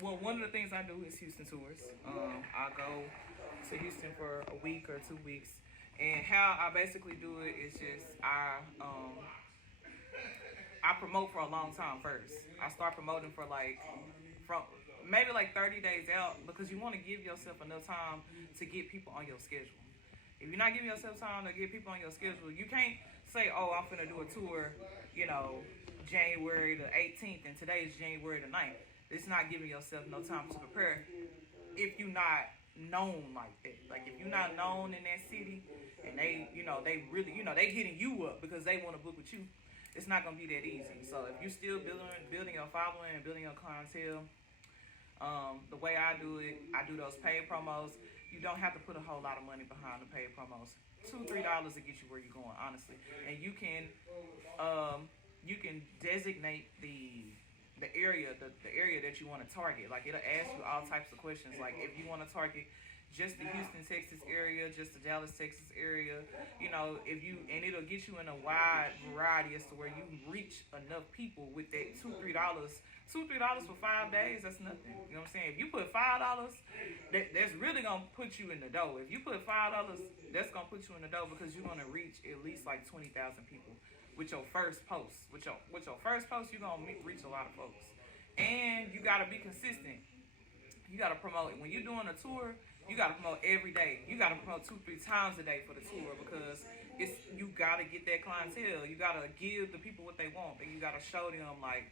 Well, one of the things I do is Houston tours. I go to Houston for a week or 2 weeks, and how I basically do it is just I promote for a long time first. I start promoting for from maybe like 30 days out because you want to give yourself enough time to get people on your schedule. If you're not giving yourself time to get people on your schedule, you can't say, "Oh, I'm finna do a tour," January the 18th, and today is January the 9th. It's not giving yourself no time to prepare if you're not known like that. Like if you're not known in that city, and they really, they hitting you up because they want to book with you. It's not gonna be that easy. So if you're still building your following and building your clientele, the way I do it, I do those paid promos. You don't have to put a whole lot of money behind the paid promos. $2-3 to get you where you're going, honestly. And you can designate the area that you want to target. Like it'll ask you all types of questions. Like if you want to target just the Houston, Texas area, just the Dallas, Texas area, and it'll get you in a wide variety as to where you reach enough people with that $2-3 for 5 days. That's nothing. You know what I'm saying? If you put $5, that's really gonna put you in the dough. If you put $5, that's gonna put you in the dough because you're gonna reach at least like 20,000 people with your first post. With your first post, you're gonna reach a lot of folks, and you gotta be consistent. You gotta promote it when you're doing a tour. You gotta promote every day. You gotta promote 2-3 times a day for the tour because you gotta get that clientele. You gotta give the people what they want, and you gotta show them like,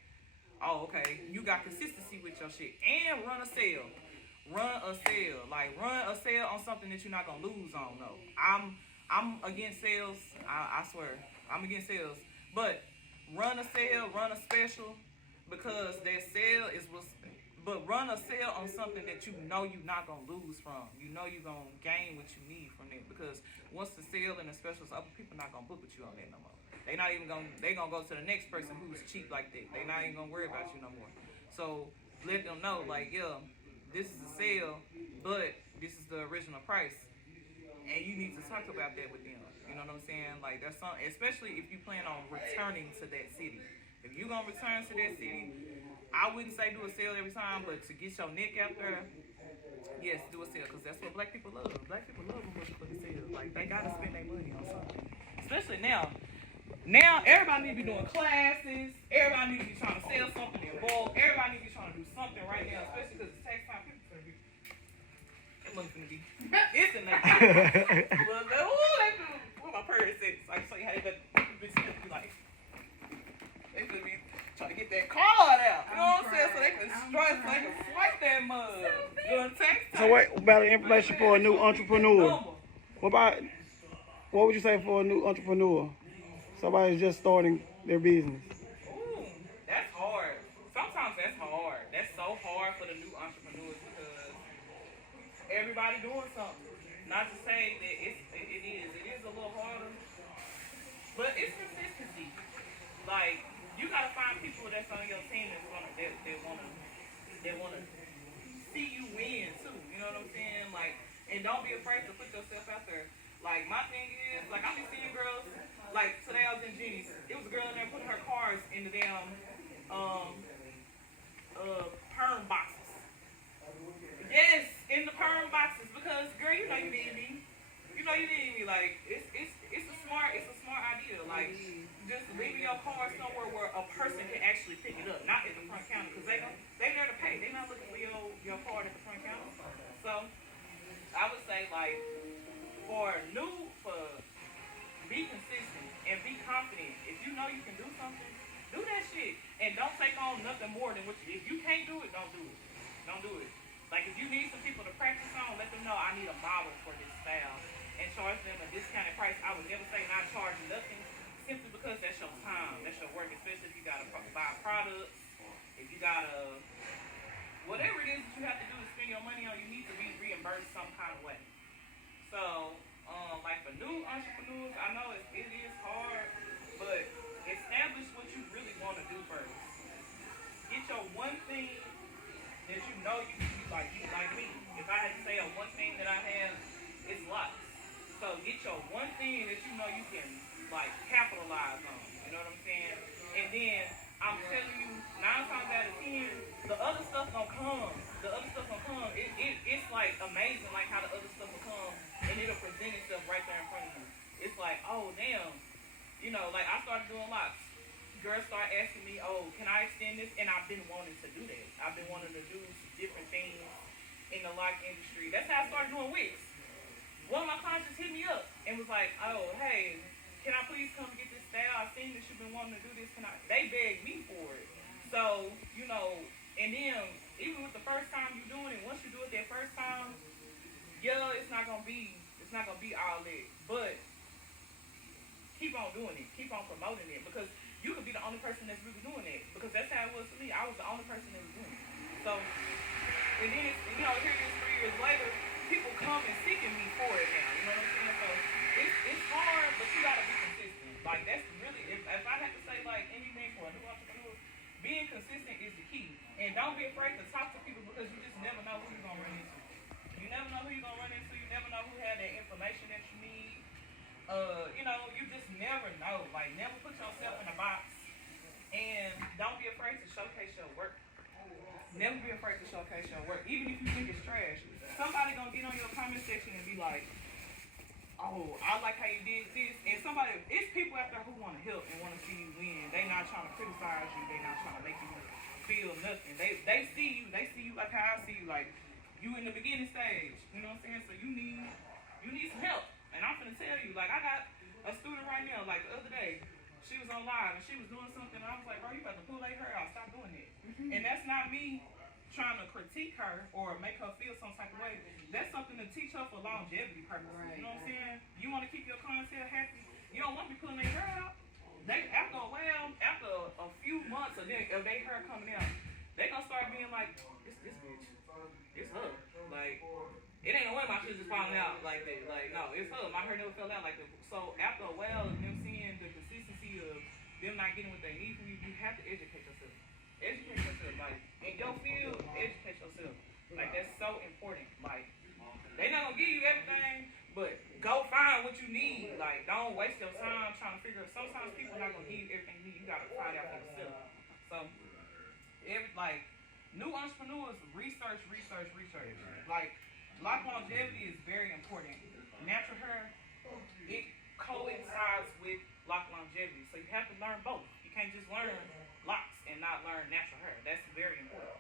oh, okay, you got consistency with your shit, and run a sale. Run a sale on something that you're not gonna lose on. No, I'm against sales. I swear, I'm against sales. But run a sale, run a special, because that sale is what's. But run a sale on something that you're not gonna lose from. You're gonna gain what you need from it. Because once the sale and the specials, other people not gonna book with you on that no more. They gonna go to the next person who's cheap like that. They not even gonna worry about you no more. So let them know, like, yeah, this is a sale, but this is the original price, and you need to talk about that with them. You know what I'm saying? Like that's something, especially if you plan on returning to that city. If you're gonna return to that city, I wouldn't say do a sale every time, but to get your neck out there, yes, do a sale, because that's what black people love. Black people love motherfucking sales. Like, they gotta spend their money on something. Especially now. Now, everybody need to be doing classes. Everybody need to be trying to sell something in bulk. Everybody need to be trying to do something right now, especially because it's tax time. People gonna be. It looks gonna be. It's a night. What my purse is. I can show you how they let bitches be like. They gonna be trying to get that card out. You know what I'm saying? So they can swipe that mug. So what about the information for a new entrepreneur? What would you say for a new entrepreneur? Somebody's just starting their business. Ooh, that's hard. Sometimes that's hard. That's so hard for the new entrepreneurs because everybody doing something. Not to say that it is a little harder, but it's consistency. Like, you gotta find people that's on your team that wanna see you win too. You know what I'm saying? Like, and don't be afraid to put yourself out there. Like, my thing is, like, I be seeing girls. Like today I was in Jenny's. It was a girl in there putting her cars in the damn perm boxes. Yes, in the perm boxes because girl, you know you need me. You know you need me. Like it's a smart idea. Like just leaving your car somewhere where a person can actually pick it up, not at the front counter, because they there to pay. They're not looking for your card at the front counter. So I would say like be consistent and be confident. If you know you can do something, do that shit. And don't take on nothing more than what you. If you can't do it, don't do it. Don't do it. Like if you need some people to practice on, let them know I need a model for this style and charge them a discounted price. I would never say not charge nothing simply because that's your time, that's your work, especially if you gotta buy products, if you gotta whatever it is that you have to do to spend your money on, you need to be reimbursed some kind of way. So like for new entrepreneurs, I know it is hard, but establish what you really want to do first. Get your one thing that you know you like me. If I had to say one thing that I have, it's locks. So get your one thing that you know you can like capitalize present itself right there in front of you. It's like, oh damn, you know, like I started doing locks. Girls start asking me, oh, can I extend this? And I've been wanting to do that. I've been wanting to do different things in the lock industry. That's how I started doing wigs. One of my clients just hit me up and was like, oh, hey, can I please come get this style? I've seen that you've been wanting to do this. Can I? They begged me for it. So, you know, and then even with the first time you doing it, once you do it that first time, yeah, it's not gonna be all that. But keep on doing it. Keep on promoting it because you could be the only person that's really doing it. Because that's how it was for me. I was the only person that was doing it. So, and then it's, you know, here it is 3 years later, people come and seeking me for it now. You know what I'm saying? So it's hard, but you gotta be consistent. Like that's really, if I had to say like anything for a new entrepreneur, being consistent is the key. And don't be afraid to talk to people because you just never know who you're gonna run into. You never know who you're gonna run into. You never know who had that information that you need. You know, you just never know. Like never put yourself in a box. And don't be afraid to showcase your work. Never be afraid to showcase your work, even if you think it's trash. Somebody gonna get on your comment section and be like, "Oh, I like how you did this." And it's people out there who want to help and want to see you win. They not trying to criticize you. They not trying to make you feel nothing. They see you. They see you like how I see you. Like you in the beginning stage. You know what I'm saying? So you need some help. And I'm gonna tell you, like I got a student right now. Like the other day, she was on live and she was doing something. And I was like, "Bro, you got to pull her out. Stop doing it." And that's not me trying to critique her or make her feel some type of way. That's something to teach her for longevity purposes. Right. You know what I'm saying? You want to keep your clientele happy. You don't want to be pulling their hair out. They after a while, after a few months of their hair coming out, they gonna start being like, "It's this bitch. It's her." Like it ain't no way my shit just falling out like that. Like no, it's her. My hair never fell out like that. So after a while, them seeing the consistency of them not getting what they need from you, you have to educate yourself. Educate yourself, like in your field, educate yourself. Like that's so important. Like they not gonna give you everything, but go find what you need. Like don't waste your time trying to figure out. Sometimes people not gonna give you everything you need. You gotta find out for yourself. So like new entrepreneurs, research. Like lock longevity is very important. Natural hair, it coincides with lock longevity. So you have to learn both. You can't just learn locks and not learn natural hair. That's very important.